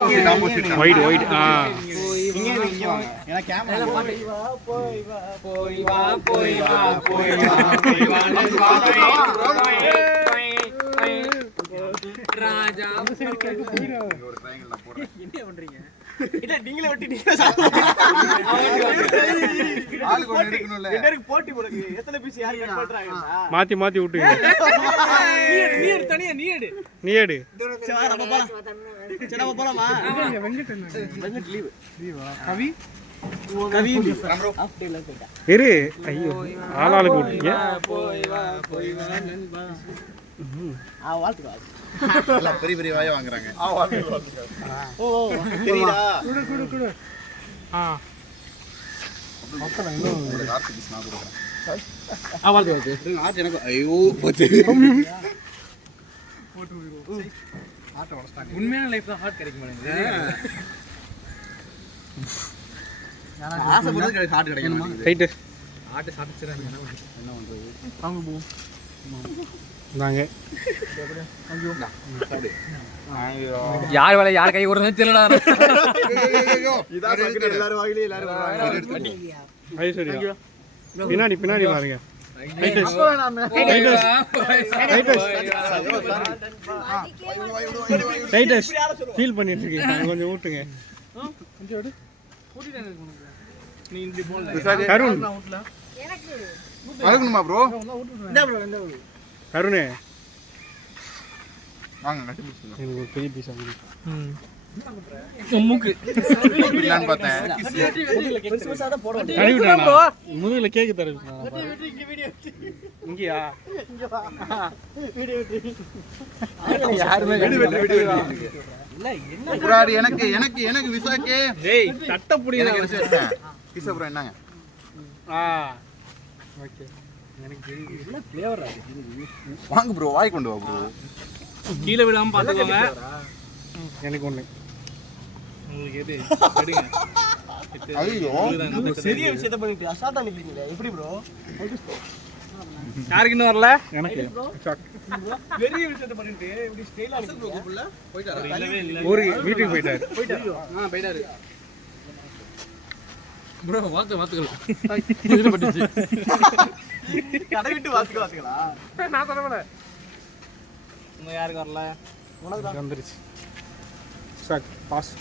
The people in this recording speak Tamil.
வைட் வைட் இங்க வாங்க ஏன்னா கேமரா போய் வா போய் வா போய் வா போய் வா போய் வா போய் வா நண்பா ராஜா ஒரு ட்ரையாங்கிள் நான் போறேன் என்ன பண்றீங்க இல்ல நீங்களே வெட்டி நீங்க ஆளு கொண்டு எடுக்கணும்ல ரெண்டருக்கு போட்டி போடுங்க எத்தனை பீஸ் யார் கட் பண்றாங்க மாத்தி மாத்தி விட்டுங்க நீ எடு தனியா நீ எடு சரி நம்ம போலாம் சரி நம்ம போலாமா வெங்கட் லீவா கவி ஆஃப் டேல போய்டா இரு ஐயோ ஆளாளுக்கு விட்டீங்க போய் வா நண்பா வாழ்த்துக்கா எல்லாம் பெரிய பெரிய வாயை வாங்குறாங்க ஓ தெரியுதா குடு மக்கள் இன்னும் ஹார்ட் பீஸ் நான் கொடுக்குறேன் வாழ்த்து ஆட் எனக்கு ஐயோ போச்சு போட்டு ஆட்ட வளஸ்டாங்க உண்மையான லைஃப்ல ஹார்ட் கிடைக்க மாட்டேங்குது ஆசை போறது ஹார்ட் கிடைக்க மாட்டேங்குது ரைட் ஹார்ட் சாப்பிடுறாங்க என்ன பண்றது வாங்க போ நாங்க யார் வேலை யார் கை ஓடுறதுன்னு தெரியலடா எல்லாரும் வாயிலே எல்லாரும் ஐஸ்வர்யா பின்னாடி பின்னாடி பாருங்க ஃபீல் பண்ணிட்டு இருக்கீங்க கொஞ்சம் ஊட்டுங்க கருண் அழகுமா ப்ரோ கருணே வாங்க நட்டி பீஸ் எனக்கு ஒரு பெரிய பீஸா மூக்கு பிளான் பார்த்தேன் முதுகுல கேக்கு தர இங்கயா எனக்கு எனக்கு எனக்கு விசாக்கே டேய் தட்ட புடிங்க கிசா ப்ரோ என்னங்க ஓகே எனக்கு என்ன ஃப்ளேவர் ஆகுது வாங்க ப்ரோ வாய் கொண்டு வா ப்ரோ கீழ விடாம பாத்துக்கோங்க எனக்கு ஒண்ணு உங்களுக்கு எது எடுங்க ஐயோ பெரிய விஷயத்தை பண்ணிட்டு அசால்ட்டா நிக்கிறீங்க எப்படி ப்ரோ யாருக்கு இன்னும் வரல எனக்கு பெரிய விஷயத்தை பண்ணிட்டு இப்படி ஸ்டைலா நிக்கிறீங்க போயிட்டாரா ஒரு வீட்டுக்கு போயிட்டாரு போயிட்டாரு ப்ரோ வாத்துக்கலாம் இதுல பட்டுச்சு கடை விட்டு வாத்துக்கலா நான் தரவல இன்னும் யாருக்கு வரல வந்துருச்சு சாக் பாஸ்